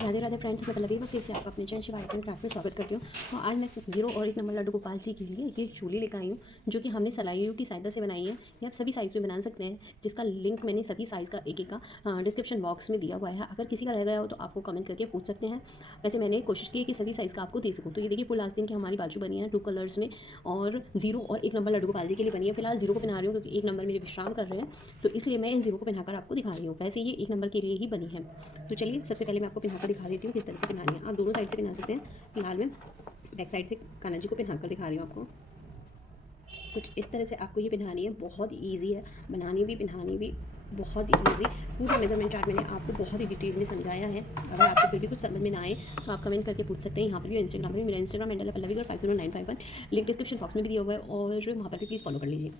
Radhe Radhe friends, मैं पल्लवी फिर से आपका अपने channel Shiva art and craft में स्वागत करती हूँ। तो आज मैं 0 और 1 नंबर लड्डू गोपाल जी के लिए ये चूली लेकर आई हूँ, जो कि हमने सलाइयों की सहायता से बनाई है। ये आप सभी साइज़ में बना सकते हैं, जिसका लिंक मैंने सभी साइज़ का एक का डिस्क्रिप्शन बॉक्स में दिया हुआ है। अगर किसी का रह गया हो तो आपको कमेंट करके पूछ सकते हैं। वैसे मैंने कोशिश की है कि सभी साइज़ का आपको दे सकूँ। तो ये देखिए फुल आस्तीन की हमारी बाजू बनी है 2 कलर्स में, और 0 और 1 नंबर लड्डू गोपाल जी के लिए बनी है। फिलहाल 0 को पहना रही हूँ क्योंकि 1 नंबर मेरे विश्राम कर रहे हैं, तो इसलिए मैं इन 0 को पहनाकर आपको दिखा रही हूँ। वैसे ये 1 नंबर के लिए ही बनी है। तो चलिए सबसे पहले मैं आपको पहनाकर दिखा देती हूँ किस तरह से पहनानी है। आप दोनों साइड से पहना सकते हैं। फिलहाल मैं बैक साइड से कान्हा जी को पहनाकर दिखा रही हूँ आपको। कुछ इस तरह से आपको ये पहनानी है। बहुत ईजी है बनानी भी, पहनानी भी बहुत ईजी। पूरा मेजरमेंट चार्ट मैंने आपको बहुत ही डिटेल में समझाया है। अगर आपको फिर भी कुछ समझ में ना आए तो आप कमेंट करके पूछ सकते हैं। यहाँ पर भी इंस्टाग्राम पर भी मेरा इंस्टाग्राम हैंडल है पल्लवीगढ़ 50951, लिंक डिस्क्रिप्शन बॉक्स में भी दिया हुआ है, और वहाँ पर भी प्लीज़ फॉलो कर लीजिए।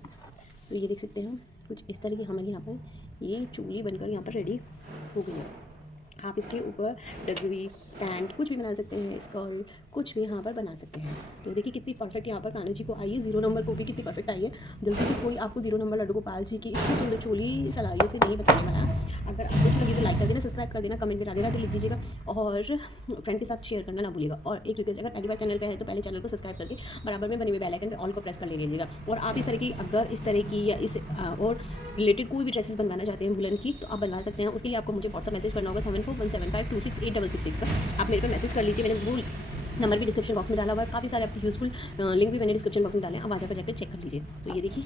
तो ये देख सकते हैं कुछ इस तरह की हमारे यहाँ पर ये चूली बनकर यहाँ पर रेडी हो गई है। आप इसके ऊपर डगरी पैंट कुछ भी बना सकते हैं, स्कर्ट कुछ भी यहाँ पर बना सकते हैं। तो देखिए कितनी परफेक्ट यहाँ पर कान्हा जी को आई है। 0 नंबर को भी कितनी परफेक्ट आई है। जल्दी से कोई आपको 0 नंबर लड्डू गोपाल जी की इतनी सुंदर चोली सलाइयों से नहीं बताने वाला। अगर आपको अच्छी लगी तो लाइक कर देना, सब्सक्राइब कर देना, कमेंट में राधे राधे लिख दीजिएगा, और फ्रेंड के साथ शेयर करना ना भूलिएगा। और एक रिक्वेस्ट, अगर पहली बार चैनल पर है तो पहले चैनल को सब्सक्राइब करके बराबर में बने हुए बेल आइकन पे ऑल को प्रेस कर ले लीजिएगा। और आप इस तरह की, अगर इस तरह की या इस और रिलेटेड कोई भी ड्रेसेस बनवाना चाहते हैं वुलन की, तो आप बनवा सकते हैं। उसके लिए आपको मुझे व्हाट्सअप मैसेज करना होगा 7417526866 पर। आप मेरे को मैसेज कर लीजिए। मैंने वो नंबर भी डिस्क्रिप्शन बॉक्स में डाला हुआ है। काफ़ी सारे आपको यूजफुल लिंक भी मैंने डिस्क्रिप्शन बॉक्स में डाले हैं। आप वहाँ जाकर चेक कर लीजिए। तो ये देखिए,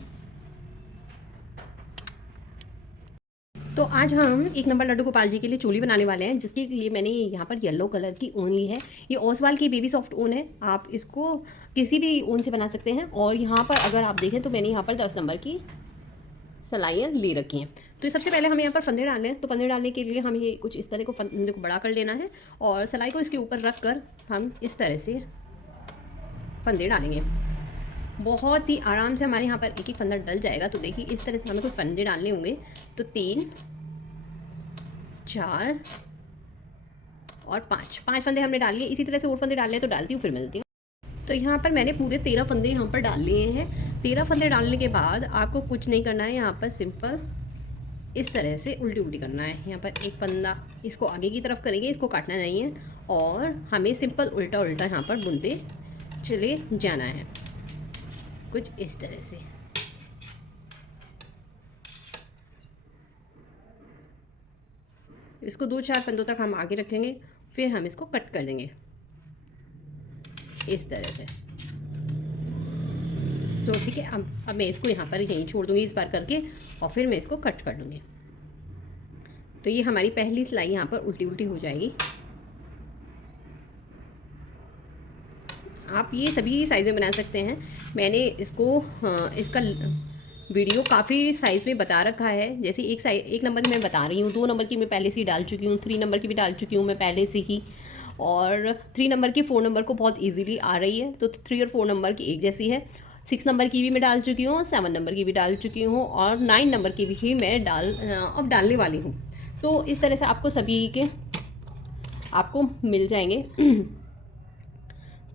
तो आज हम 1 नंबर लड्डू गोपाल जी के लिए चोली बनाने वाले हैं, जिसके लिए मैंने यहाँ पर येलो कलर की ऊन ली है। ये ओसवाल की बेबी सॉफ्ट ऊन है। आप इसको किसी भी ऊन से बना सकते हैं। और यहाँ पर अगर आप देखें तो मैंने यहाँ पर 10 नंबर की सलाइयाँ ले रखी हैं। तो सबसे पहले हमें यहाँ पर फंदे डालने हैं। तो फंदे डालने के लिए हमें ये कुछ इस तरह को फंदे को बड़ा कर लेना है, और सलाई को इसके ऊपर रख कर हम इस तरह से फंदे डालेंगे। बहुत ही आराम से हमारे यहाँ पर एक एक फंदा डल जाएगा। तो देखिए इस तरह से हमें कुछ फंदे डालने होंगे। तो 3 4 और 5 फंदे हमने डाल लिए। इसी तरह से और फंदे डाल लिए तो डालती हूँ, फिर मिलती हूँ। तो यहाँ पर मैंने पूरे 13 फंदे यहाँ पर डाल लिए हैं। 13 फंदे डालने के बाद आपको कुछ नहीं करना है। यहाँ पर सिंपल इस तरह से उल्टी उल्टी करना है। यहाँ पर एक फंदा इसको आगे की तरफ करेंगे, इसको काटना नहीं है, और हमें सिंपल उल्टा उल्टा यहाँ पर बुनते चले जाना है, कुछ इस तरह से। इसको 2-4 फंदों तक हम आगे रखेंगे, फिर हम इसको कट कर देंगे इस तरह से। तो ठीक है, अब मैं इसको यहाँ पर यहीं छोड़ दूँगी इस बार करके, और फिर मैं इसको कट कर दूँगी। तो ये हमारी पहली सिलाई यहाँ पर उल्टी उल्टी हो जाएगी। आप ये सभी साइज़ में बना सकते हैं। मैंने इसको इसका वीडियो काफ़ी साइज़ में बता रखा है। जैसे एक नंबर की मैं बता रही हूँ, 2 नंबर की मैं पहले से ही डाल चुकी हूँ, 3 नंबर की भी डाल चुकी हूँ मैं पहले से ही, और 3 नंबर की 4 नंबर को बहुत इजीली आ रही है। तो 3 और 4 नंबर की एक जैसी है। 6 नंबर की भी मैं डाल चुकी हूँ, 7 नंबर की भी डाल चुकी हूँ, और 9 नंबर की भी मैं अब डालने वाली हूँ। तो इस तरह से आपको सभी के आपको मिल जाएंगे।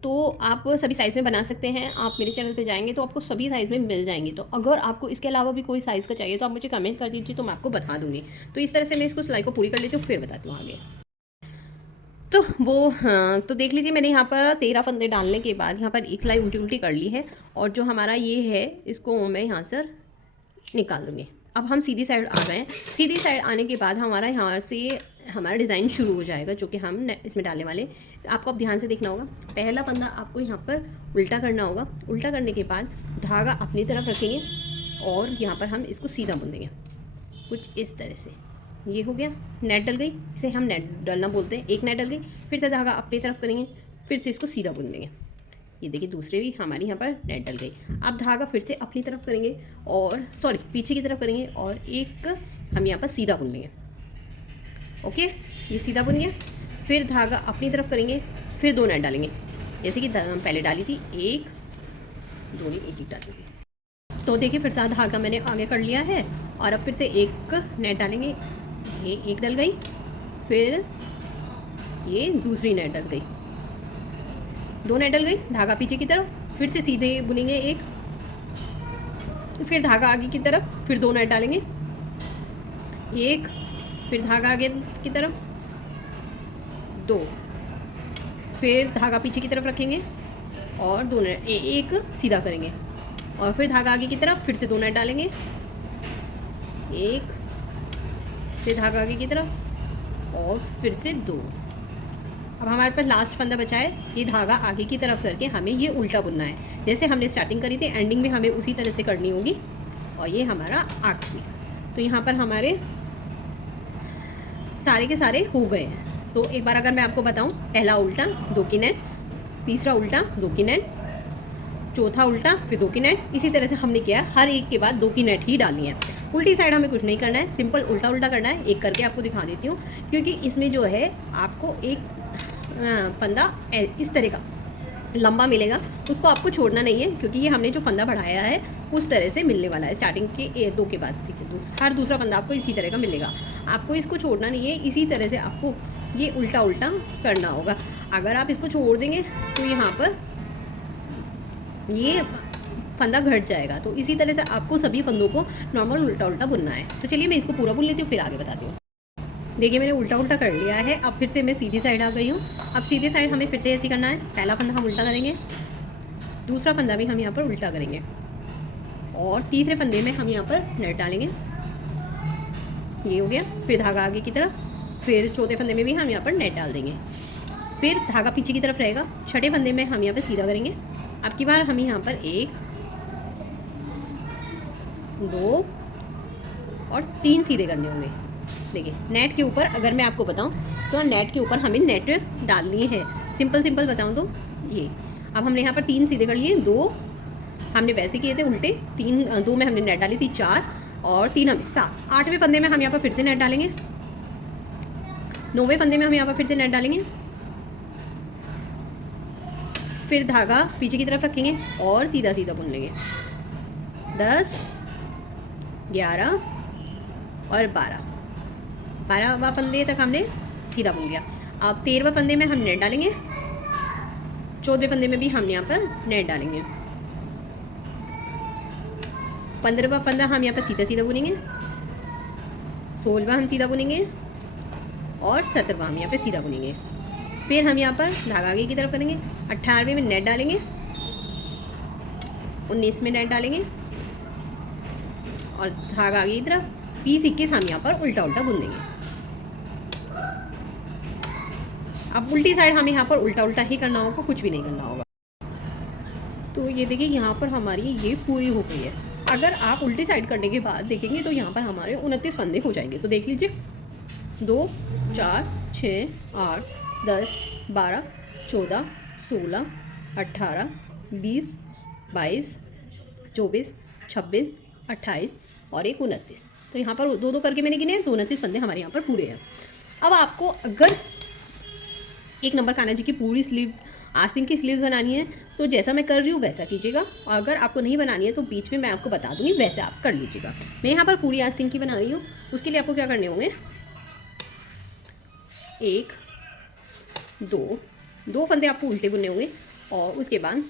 तो आप सभी साइज़ में बना सकते हैं। आप मेरे चैनल पे जाएंगे तो आपको सभी साइज़ में मिल जाएंगे। तो अगर आपको इसके अलावा भी कोई साइज़ का चाहिए तो आप मुझे कमेंट कर दीजिए, तो मैं आपको बता दूँगी। तो इस तरह से मैं इसको सिलाई को पूरी कर लेती हूँ, फिर बताती हूँ आगे। तो वो हाँ, तो देख लीजिए मैंने यहाँ पर 13 फंदे डालने के बाद यहाँ पर एक सिलाई उल्टी उल्टी कर ली है, और जो हमारा ये है इसको मैं यहाँ से निकाल दूँगी। अब हम सीधी साइड आ गए हैं। सीधी साइड आने के बाद हमारा यहाँ से हमारा डिज़ाइन शुरू हो जाएगा, जो कि हम इसमें डालने वाले। आपको अब ध्यान से देखना होगा। पहला फंदा आपको यहाँ पर उल्टा करना होगा। उल्टा करने के बाद धागा अपनी तरफ रखेंगे, और यहाँ पर हम इसको सीधा बुन देंगे, कुछ इस तरह से। ये हो गया, नेट डल गई, इसे हम नेट डलना बोलते हैं। एक नेट डल गई, फिर से धागा अपनी तरफ करेंगे, फिर से इसको सीधा बुन देंगे। ये देखिए दूसरे भी हमारी यहाँ पर नेट डल गई। अब धागा फिर से अपनी तरफ करेंगे, और पीछे की तरफ करेंगे, और एक हम यहाँ पर सीधा बुन लेंगे। ओके, ये सीधा बुन गया। फिर धागा अपनी तरफ करेंगे, फिर 2 नेट डालेंगे, जैसे कि पहले डाली थी 1 2 एक डाली थी। तो देखिए फिर से धागा मैंने आगे कर लिया है, और अब फिर से एक नेट डालेंगे। ये एक डल गई, फिर ये दूसरी नेट डल गई, 2 नेट डल गई। धागा पीछे की तरफ, फिर से सीधे बुनेंगे एक, फिर धागा आगे की तरफ, फिर 2 नेट डालेंगे, एक, फिर धागा आगे की तरफ, 2, फिर धागा पीछे की तरफ रखेंगे और 2 नेट, एक सीधा करेंगे और फिर धागा आगे की तरफ, फिर से 2 नेट डालेंगे, एक, फिर धागा आगे की तरफ और फिर से 2। अब हमारे पास लास्ट फंदा बचा है, ये धागा आगे की तरफ करके हमें ये उल्टा बुनना है। जैसे हमने स्टार्टिंग करी थी, एंडिंग में हमें उसी तरह से करनी होगी। और ये हमारा आखिरी, तो यहाँ पर हमारे सारे के सारे हो गए हैं। तो एक बार अगर मैं आपको बताऊँ, पहला उल्टा 2 की नेट, तीसरा उल्टा 2 की नेट, चौथा उल्टा फिर 2 की नेट, इसी तरह से हमने किया। हर एक के बाद 2 की नेट ही डालनी है। उल्टी साइड हमें कुछ नहीं करना है, सिंपल उल्टा उल्टा करना है। एक करके आपको दिखा देती हूँ, क्योंकि इसमें जो है आपको एक फंदा इस तरह का लंबा मिलेगा, उसको आपको छोड़ना नहीं है, क्योंकि ये हमने जो फंदा बढ़ाया है उस तरह से मिलने वाला है स्टार्टिंग के 2 के बाद। ठीक है, हर दूसरा फंदा आपको इसी तरह का मिलेगा, आपको इसको छोड़ना नहीं है। इसी तरह से आपको ये उल्टा उल्टा करना होगा। अगर आप इसको छोड़ देंगे तो यहाँ पर ये फंदा घट जाएगा। तो इसी तरह से आपको सभी फंदों को नॉर्मल उल्टा उल्टा बुनना है। तो चलिए मैं इसको पूरा बुन लेती हूँ, फिर आगे बताती हूँ। देखिए मैंने उल्टा उल्टा कर लिया है। अब फिर से मैं सीधी साइड आ गई हूँ। अब सीधी साइड हमें फिर से ऐसे करना है। पहला फंदा हम उल्टा करेंगे, दूसरा फंदा भी हम यहाँ पर उल्टा करेंगे और तीसरे फंदे में हम यहाँ पर नेट डालेंगे। ये हो गया। फिर धागा आगे की तरफ, फिर चौथे फंदे में भी हम यहाँ पर नेट डाल देंगे, फिर धागा पीछे की तरफ रहेगा। छठे फंदे में हम यहाँ पर सीधा करेंगे। अब की बार हमें यहाँ पर 1, 2 और 3 सीधे करने होंगे। देखिए नेट के ऊपर, अगर मैं आपको बताऊं तो नेट के ऊपर हमें नेट डालनी है। सिंपल बताऊं तो ये, अब हमने यहाँ पर 3 सीधे कर लिए, 2 हमने वैसे किए थे उल्टे, 2 में हमने नेट डाली थी 4 और 3 हमें 7। 8वें फंदे में हम यहाँ पर फिर से नेट डालेंगे, 9वें फंदे में हम यहाँ पर फिर से नेट डालेंगे, फिर धागा पीछे की तरफ रखेंगे और सीधा सीधा बुन लेंगे। 10, 11 और 12वां फंदे तक हमने सीधा बुन लिया। अब 13वें फंदे में हम नेट डालेंगे, 14वें फंदे में भी हम यहाँ पर नेट डालेंगे, 15वां फंदा हम यहाँ पर सीधा सीधा बुनेंगे, 16वां हम सीधा बुनेंगे और 17वां हम यहाँ पे सीधा बुनेंगे। फिर हम यहाँ पर धागा आगे की तरफ करेंगे, 18वें में नेट डालेंगे, 19 में नेट डालेंगे और धागा आगे की तरफ, 20, 21 हम यहाँ पर उल्टा उल्टा बुन देंगे। अब उल्टी साइड हमें यहाँ पर उल्टा उल्टा ही करना होगा, कुछ भी नहीं करना होगा। तो ये देखिए यहाँ पर हमारी ये पूरी हो गई है। अगर आप उल्टी साइड करने के बाद देखेंगे तो यहाँ पर हमारे 29 फंदे हो जाएंगे। तो देख लीजिए, 2, 4, 6, 8, 10, 12, 14, 16, 18, 20, 22, 24, 26, 28 और एक 29। तो यहाँ पर 2-2 करके मैंने गिने, तो 29 फंदे हमारे यहाँ पर पूरे हैं। अब आपको अगर 1 नंबर कान्हा जी की पूरी स्लीव, आस्तीन की स्लीव्स बनानी है तो जैसा मैं कर रही हूँ वैसा कीजिएगा। और अगर आपको नहीं बनानी है तो बीच में मैं आपको बता दूँगी, वैसे आप कर लीजिएगा। मैं यहाँ पर पूरी आस्तीन की बना रही हूँ। उसके लिए आपको क्या करने होंगे, 1, 2 फंदे आपको उल्टे बुनने होंगे और उसके बाद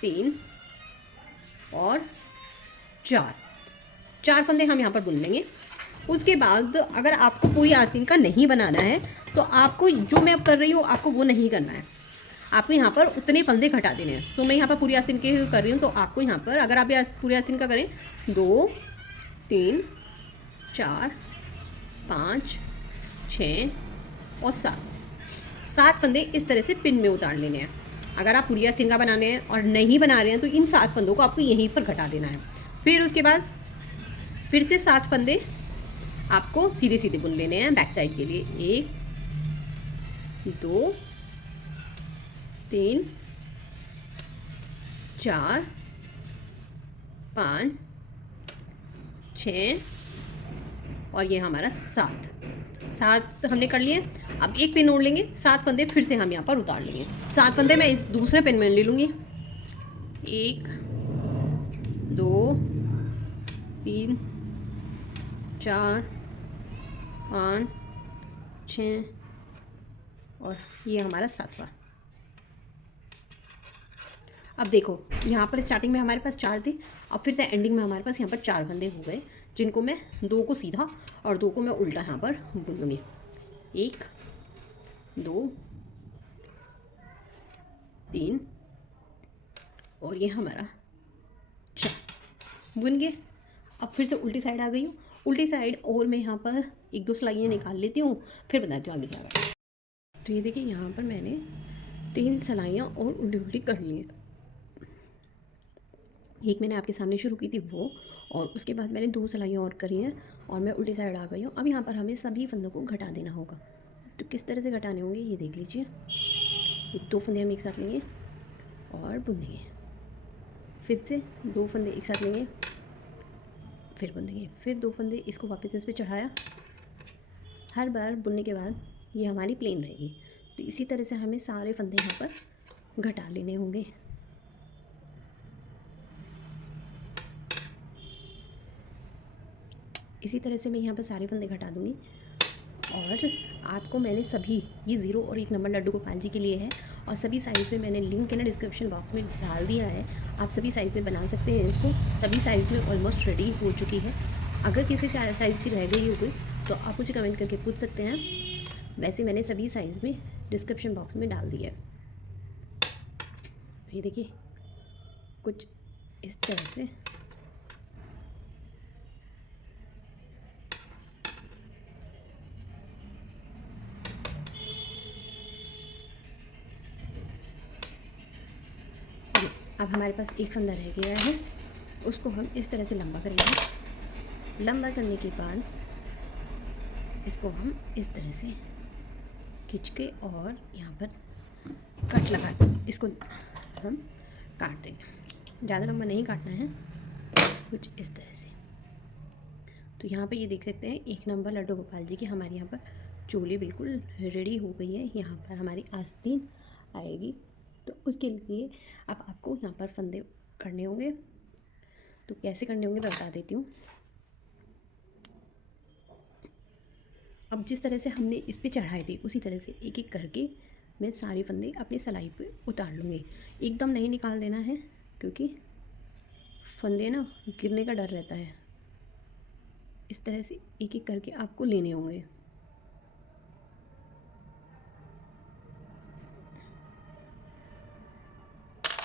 3 और 4 फंदे हम यहाँ पर बुन लेंगे। उसके बाद अगर आपको पूरी आस्तीन का नहीं बनाना है तो आपको जो मैं अब कर रही हूँ आपको वो नहीं करना है, आपको यहाँ पर उतने फंदे घटा देने हैं। तो मैं यहाँ पर पूरी आस्तीन के कर रही हूँ, तो आपको यहाँ पर अगर आप पूरी आस्तीन का करें 2, 3, 4, 5, 6 और 7 फंदे इस तरह से पिन में उतार लेने हैं। अगर आप पूरी आस्तीन का बनाने हैं और नहीं बना रहे हैं तो इन 7 फंदों को आपको यहीं पर घटा देना है। फिर उसके बाद फिर से 7 फंदे आपको सीधे सीधे बुन लेने हैं बैक साइड के लिए। 1, 2, 3, 4, 5, 6 और ये हमारा 7 हमने कर लिए। अब एक पिन ओढ़ लेंगे, 7 फंदे फिर से हम यहाँ पर उतार लेंगे। 7 फंदे मैं इस दूसरे पिन में ले लूँगी। 1, 2, 3, 4, 5, 6 और ये हमारा 7वां। अब देखो यहाँ पर स्टार्टिंग में हमारे पास 4 थे, अब फिर से एंडिंग में हमारे पास यहाँ पर 4 फंदे हो गए, जिनको मैं 2 को सीधा और 2 को मैं उल्टा यहाँ पर बुन लूँगी। 1 2 3 और ये हमारा 4 बुन गए। अब फिर से उल्टी साइड आ गई हूँ, उल्टी साइड और मैं यहाँ पर 1-2 सिलाइयाँ निकाल लेती हूँ, फिर बताती हूँ आगे क्या करना है। तो ये देखिए यहाँ पर मैंने 3 सिलाइयाँ और उल्टी उल्टी कर ली हैं। एक मैंने आपके सामने शुरू की थी वो, और उसके बाद मैंने 2 सिलाइयाँ और करी हैं और मैं उल्टी साइड आ गई हूँ। अब यहाँ पर हमें सभी फंदों को घटा देना होगा। तो किस तरह से घटाने होंगे ये देख लीजिए। ये 2 फंदे हम एक साथ लेंगे और बुन देंगे, फिर से 2 फंदे एक साथ लेंगे, फिर बुन देंगे, फिर 2 फंदे इसको वापस इस पर चढ़ाया। हर बार बुनने के बाद ये हमारी प्लेन रहेगी। तो इसी तरह से हमें सारे फंदे यहाँ पर घटा लेने होंगे। इसी तरह से मैं यहाँ पर सारे फंदे घटा दूँगी। और आपको मैंने सभी ये 0 और 1 नंबर लड्डू गोपाल जी के लिए है, और सभी साइज़ में मैंने लिंक है ना डिस्क्रिप्शन बॉक्स में डाल दिया है। आप सभी साइज़ में बना सकते हैं इसको। सभी साइज़ में ऑलमोस्ट रेडी हो चुकी है। अगर किसी साइज़ की रह गई हो गई तो आप मुझे कमेंट करके पूछ सकते हैं। वैसे मैंने सभी साइज़ में डिस्क्रिप्शन बॉक्स में डाल दिया है। तो ये देखिए कुछ इस तरह से अब हमारे पास एक फंदा रह गया है, उसको हम इस तरह से लंबा करेंगे। लंबा करने के बाद इसको हम इस तरह से खींच के और यहाँ पर कट लगा दें, इसको हम काट देंगे। ज़्यादा लंबा नहीं काटना है, कुछ इस तरह से। तो यहाँ पे ये देख सकते हैं 1 नंबर लड्डू गोपाल जी की हमारी यहाँ पर चोली बिल्कुल रेडी हो गई है। यहाँ पर हमारी आस्तीन आएगी, तो उसके लिए अब आपको यहाँ पर फंदे करने होंगे। तो कैसे करने होंगे मैं बता देती हूँ। अब जिस तरह से हमने इस पर चढ़ाई थी उसी तरह से एक एक करके मैं सारे फंदे अपनी सिलाई पे उतार लूँगी। एकदम नहीं निकाल देना है, क्योंकि फंदे ना गिरने का डर रहता है। इस तरह से एक एक करके आपको लेने होंगे।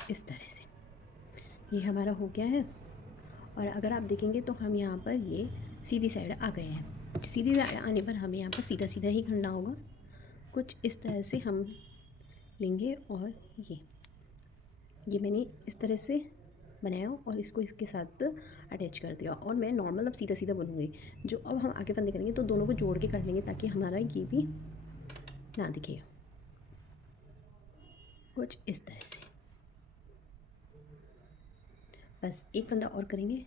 इस तरह से ये हमारा हो गया है। और अगर आप देखेंगे तो हम यहाँ पर ये सीधी साइड आ गए हैं। सीधी साइड आने पर हमें यहाँ पर सीधा सीधा ही करना होगा। कुछ इस तरह से हम लेंगे और ये मैंने इस तरह से बनाया और इसको इसके साथ अटैच कर दिया। और मैं नॉर्मल अब सीधा सीधा बनूँगी। जो अब हम आगे फंदे करेंगे तो दोनों को जोड़ के कर लेंगे, ताकि हमारा ये भी ना दिखे। कुछ इस तरह से बस एक फंदा और करेंगे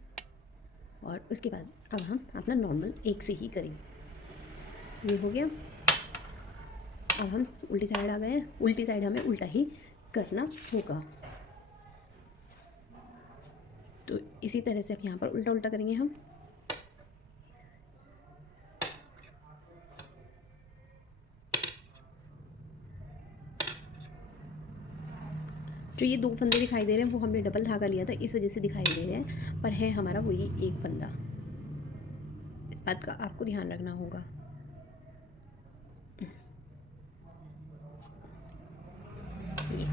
और उसके बाद अब हम अपना नॉर्मल एक से ही करेंगे। ये हो गया। अब हम उल्टी साइड आ गए हैं। उल्टी साइड हमें उल्टा ही करना होगा। तो इसी तरह से अब यहाँ पर उल्टा उल्टा करेंगे हम। जो ये 2 फंदे दिखाई दे रहे हैं वो हमने डबल धागा लिया था, इस वजह से दिखाई दे रहे हैं, पर है हमारा वही एक फंदा। इस बात का आपको ध्यान रखना होगा। ये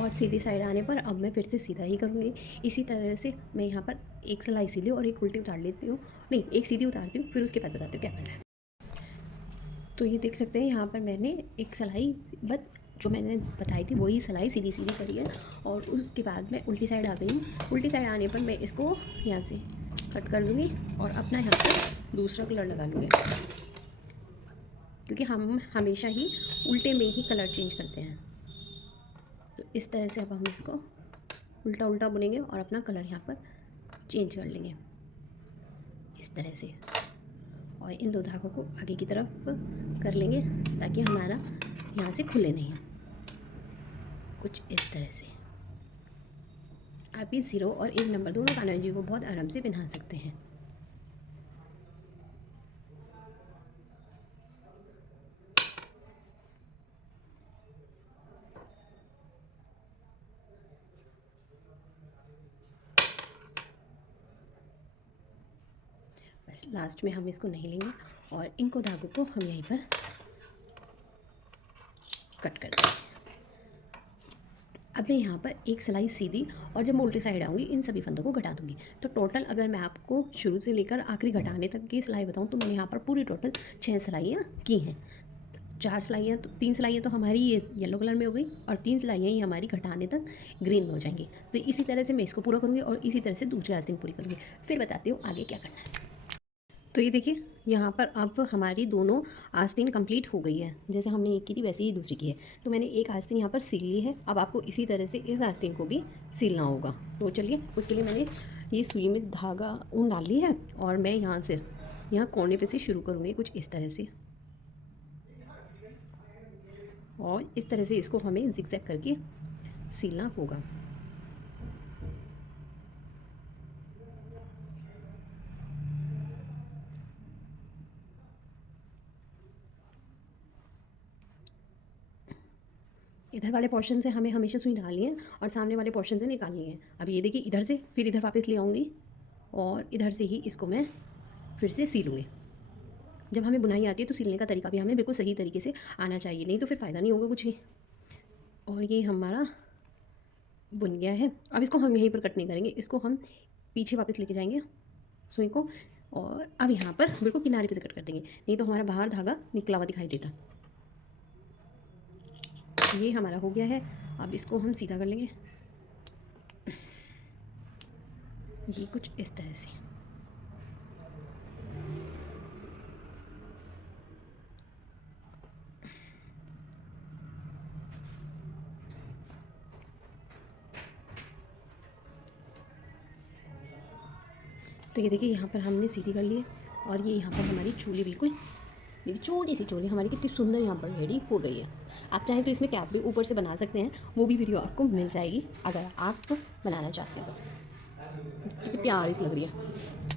और सीधी साइड आने पर अब मैं फिर से सीधा ही करूँगी। इसी तरह से मैं यहाँ पर एक सिलाई सीधी और एक उल्टी उतार लेती हूँ, नहीं एक सीधी उतारती हूँ, फिर उसके बाद बताती हूँ क्या करना है। तो ये देख सकते हैं यहाँ पर मैंने एक सिलाई बस जो मैंने बताई थी वही सिलाई सीधी सीधी करी है, और उसके बाद मैं उल्टी साइड आ गई हूँ। उल्टी साइड आने पर मैं इसको यहाँ से कट कर दूँगी और अपना यहाँ पर दूसरा कलर लगा लूँगी, क्योंकि हम हमेशा ही उल्टे में ही कलर चेंज करते हैं। तो इस तरह से अब हम इसको उल्टा उल्टा बुनेंगे और अपना कलर यहाँ पर चेंज कर लेंगे इस तरह से। और इन 2 धागों को आगे की तरफ कर लेंगे ताकि हमारा यहाँ से खुले नहीं। कुछ इस तरह से आप ये 0 और 1 नंबर दोनों कान्हा जी को बहुत आराम से पहना सकते हैं। बस लास्ट में हम इसको नहीं लेंगे और इनको धागों को हम यहीं पर कट कर देंगे। अब मैं यहाँ पर एक सिलाई सीधी और जब मैं उल्टी साइड आऊँगी इन सभी फंदों को घटा दूँगी। तो टोटल अगर मैं आपको शुरू से लेकर आखिरी घटाने तक की सिलाई बताऊँ तो मैंने यहाँ पर पूरी टोटल 6 सिलाइयाँ की हैं। 4 सिलाइयाँ तो 3 सिलाइयाँ तो हमारी ये येलो कलर में हो गई और 3 सिलाइयाँ ये हमारी घटाने तक ग्रीन में हो जाएंगी। तो इसी तरह से मैं इसको पूरा करूँगी और इसी तरह से दूसरी आस्तीन पूरी करूँगी। फिर बताती हूँ आगे क्या करना है। तो ये देखिए यहाँ पर अब हमारी दोनों आस्तीन कंप्लीट हो गई है। जैसे हमने एक की थी वैसे ही दूसरी की है। तो मैंने एक आस्तीन यहाँ पर सिल ली है। अब आपको इसी तरह से इस आस्तीन को भी सिलना होगा। तो चलिए उसके लिए मैंने ये सुई में धागा ऊन डाल ली है और मैं यहाँ से यहाँ कोने पे से शुरू करूँगी कुछ इस तरह से और इस तरह से इसको हमें जिगजैग करके सिलना होगा। इधर वाले पोर्शन से हमें हमेशा सुई डालनी है और सामने वाले पोर्शन से निकालनी है। अब ये देखिए इधर से फिर इधर वापस ले आऊँगी और इधर से ही इसको मैं फिर से सीलूँगी। जब हमें बुनाई आती है तो सिलने का तरीका भी हमें बिल्कुल सही तरीके से आना चाहिए, नहीं तो फिर फ़ायदा नहीं होगा कुछ भी। और ये हमारा बुन गया है। अब इसको हम यहीं पर कट नहीं करेंगे, इसको हम पीछे वापस लेके जाएंगे सुई को और अब यहाँ पर बिल्कुल किनारे पे से कट कर देंगे, नहीं तो हमारा बाहर धागा निकला हुआ दिखाई देता। ये हमारा हो गया है। अब इसको हम सीधा कर लेंगे, ये कुछ इस तरह से। तो ये देखिए यहाँ पर हमने सीधी कर ली है और ये यहाँ पर हमारी चोली बिल्कुल देखिए छोटी सी चोली हमारी कितनी सुंदर यहाँ पर रेडी हो गई है। आप चाहें तो इसमें कैप भी ऊपर से बना सकते हैं, वो भी वीडियो आपको मिल जाएगी अगर आप बनाना चाहते हैं तो। कितनी प्यारी सी लग रही है।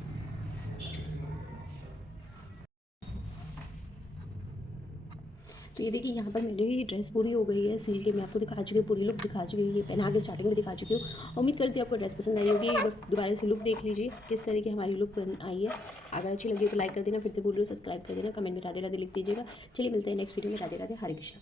तो ये देखिए यहाँ पर मेरी ड्रेस पूरी हो गई है सिल के, मैं आपको दिखा चुकी हूँ, पूरी लुक दिखा चुकी हूँ, ये पहना के स्टार्टिंग में दिखा चुकी हूँ। उम्मीद करती हूँ आपको ड्रेस पसंद आई होगी। एक बार दोबारा से लुक देख लीजिए किस तरह की हमारी लुक आई है। अगर अच्छी लगी तो लाइक कर देना, फिर से बोल रही हूँ सब्सक्राइब कर देना, कमेंट में राधे राधे लिख दीजिएगा। चलिए मिलते हैं नेक्स्ट वीडियो में। राधे राधे, हरे कृष्ण।